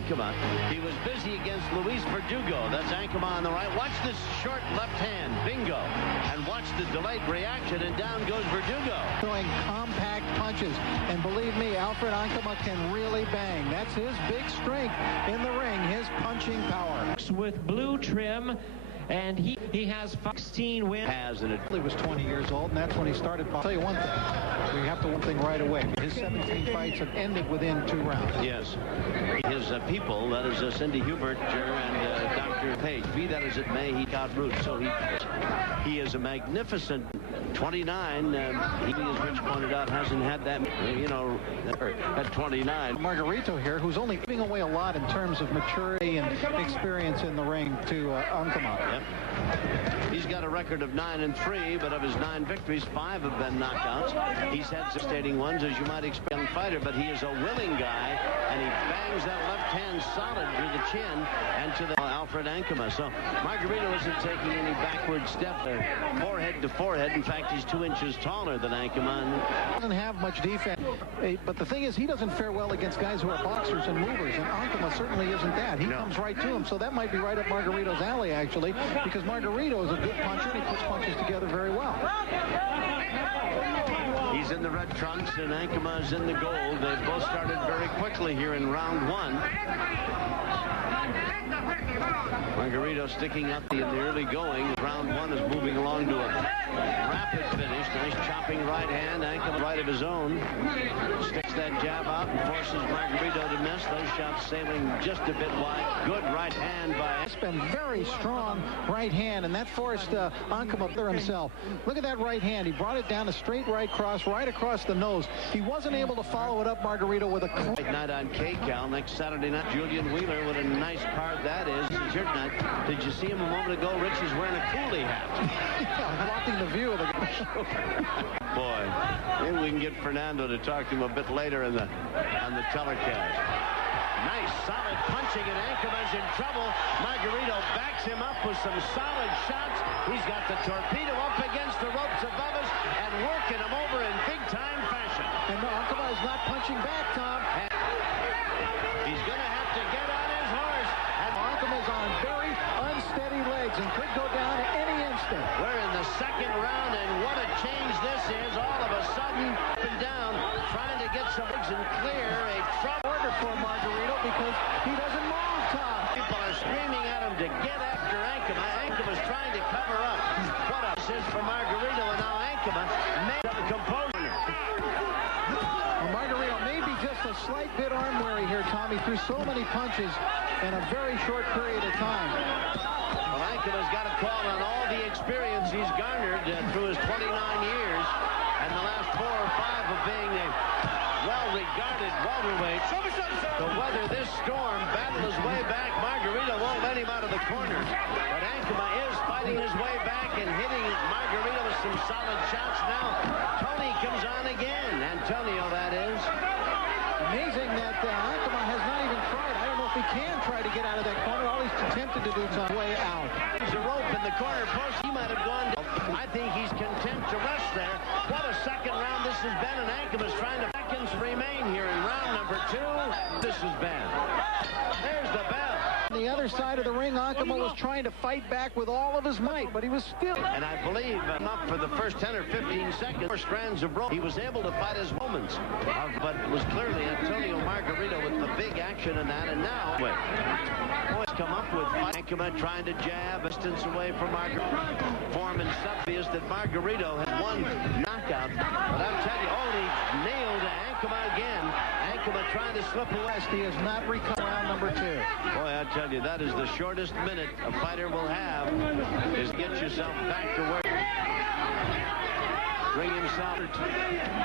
Ankamah. He was busy against Luis Verdugo. That's Ankamah on the right. Watch this short left hand. Bingo. And watch the delayed reaction, and down goes Verdugo. Throwing compact punches. And believe me, Alfred Ankamah can really bang. That's his big strength in the ring, his punching power. With blue trim, and he has 16 wins. He was 20 years old, and that's when he started. I'll tell you one thing. We have to one thing right away. His 17 fights have ended within 2 rounds. Yes. His people, that is Cindy Hubert and Dr. Page, be that as it may, he got roots. So he is a magnificent 29. He, as Rich pointed out, hasn't had that, at 29. Margarito here, who's only giving away a lot in terms of maturity and experience in the ring to Ankamah. Yep. He's got a record of 9-3, but of his 9 victories, 5 have been knockouts. He's had devastating ones, as you might expect, young fighter, but he is a willing guy, and he bangs that left hand solid through the chin and to the Alfred Ankamah. So Margarito isn't taking any backward step there, forehead to forehead. In fact, he's 2 inches taller than Ankamah. Doesn't have much defense, but the thing is, he doesn't fare well against guys who are boxers and movers, and Ankamah certainly isn't that. He comes right to him, so that might be right up Margarito's alley, actually, because Margarito is a good puncher, and he puts punches together very well. He's in the red trunks, and Ankamah's in the gold. They both started very quickly here in round 1. Margarito sticking up in the early going. Round 1 is moving along to a rapid finish. Nice chopping right hand. Ankamah right of his own. Sticks that jab out and forces Margarito to miss. Those shots sailing just a bit wide. Good right hand by... It's been very strong right hand, and that forced Ankamah there himself. Look at that right hand. He brought it down a straight right cross, right across the nose. He wasn't able to follow it up, Margarito, with a... Night on KCAL next Saturday night. Julian Wheeler, what a nice card that is. It's your night. Did you see him a moment ago? Richie's wearing a coolie hat. Blocking the view of the... Boy, maybe we can get Fernando to talk to him a bit later on the telecast. Nice, solid punching, and Ankamah's in trouble. Margarito backs him up with some solid shots. He's got the torpedo up against the ropes above us and working him over in big-time fashion. And Ankamah is not punching back, Tom. And he's going to have to get on his horse. And Ankamah's on very unsteady legs and could go down at any instant. We're in the 2nd round, and what a change this is. All of a sudden, up and down, trying to get some legs and clear a front order for Margarito because he doesn't move, Tom. People are screaming at him to get after Ankamah. Ankamah's trying to cover up. What a assist for Margarito, and now Ankamah made up the composure. Well, Margarito may be just a slight bit arm weary here, Tommy, threw so many punches in a very short period of time. Well, Ankamah's got to call on all the experience he's garnered through his 29 years, and the last 4 or 5 of being a well-regarded welterweight. To weather this storm, battle his way back. Margarito won't let him out of the corners, but Ankamah is fighting his way back and hitting Margarito with some solid shots. Now Tony comes on again. Antonio, that is. Amazing that Ankamah has not even tried. I don't know if he can try to get out of that corner. All he's attempted to do is on the way out. There's a rope in the corner post. He might have gone down. I think he's content to rest there. What a 2nd round this has been, and Ankamah's trying to seconds remain here in round number 2. This has been. There's the bell. On the other side of the ring, Ankamah was trying to fight back with all of his might, but he was still... And I believe not for the first 10 or 15 seconds, 4 strands of rope. He was able to fight his moments, but it was clearly Antonio Margarito with the big action in that, and now... Boys come up with Ankamah trying to jab, distance away from Margarito. Form and obvious that Margarito has one knockout, but I'll tell you, he nailed Ankamah again. Ankamah trying to slip away. He has not recovered round number 2. Boy, I tell you, that is the shortest minute a fighter will have, is get yourself back to work. Bring himself.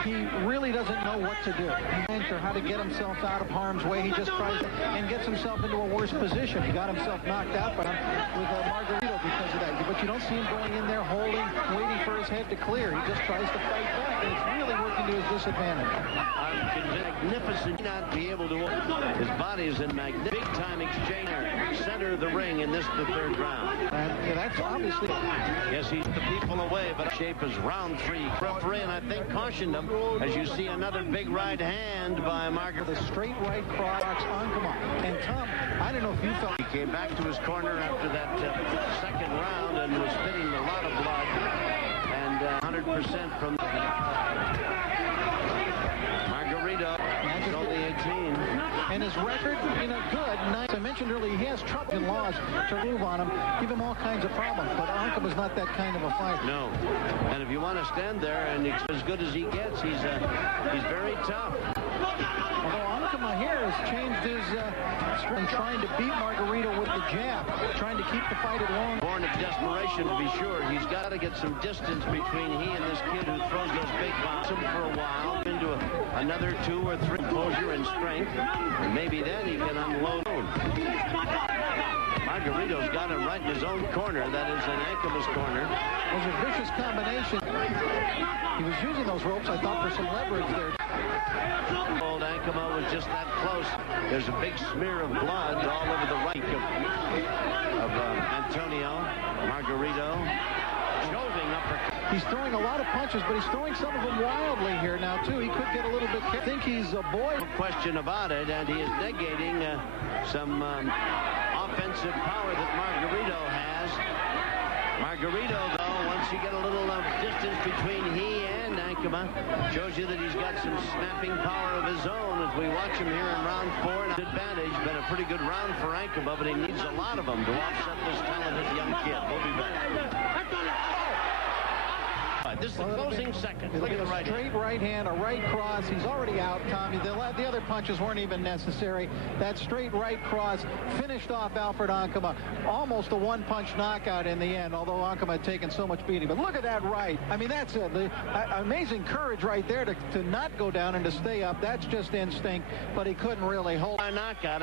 He really doesn't know what to do. He ain't sure how to get himself out of harm's way. He just tries to, and gets himself into a worse position. He got himself knocked out by with Margarito because of that. But you don't see him going in there holding, waiting for his head to clear. He just tries to fight back, and it's really working to his disadvantage. Magnificent, not be able to. His body is in big-time exchange. Center of the ring in this, the 3rd round. And that's obviously. Yes, he's the people away, but shape is round 3. Referee, and I think cautioned him as you see another big right hand by Margaret. The straight right cross Ankamah and Tom, I don't know if you felt... He came back to his corner after that second round and was spitting a lot of blood. And 100% from Margarito. He's only 18. And his record, good. Nice. I mentioned earlier, he has trouble in laws to move on him, give him all kinds of problems. But Ankamah's not that kind of a fighter. No. And if you want to stand there and as good as he gets, he's very tough. Although Ankamah here has changed his strength, trying to beat Margarito with the jab, trying to keep the fight at long. Born of desperation, to be sure. He's got to get some distance between he and this kid who throws those big bombs for a while into another 2 or 3 composure and strength, and maybe then he can unload. Margarito's got him right in his own corner. That is in Ankamah's corner. It was a vicious combination. He was using those ropes, I thought, for some leverage there. Old Ankamah was just that close. There's a big smear of blood all over the right of Antonio. Margarito. Shoving uppercut. He's throwing a lot of punches, but he's throwing some of them wildly here now, too. He could get a little bit... I think he's a boy. No question about it, and he is negating some offensive power that Margarito has. Margarito, though, once you get a little distance between he and Ankamah, shows you that he's got some snapping power of his own as we watch him here in round 4. An advantage, been a pretty good round for Ankamah, but he needs a lot of them to offset this talented young kid. We'll be back. This is the closing second. Look at the right straight right hand, a right cross. He's already out, Tommy. The other punches weren't even necessary. That straight right cross finished off Alfred Ankamah. Almost a one-punch knockout in the end, although Ankamah had taken so much beating. But look at that right. I mean, that's it. Amazing courage right there to not go down and to stay up. That's just instinct, but he couldn't really hold. A knockout.